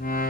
Mm.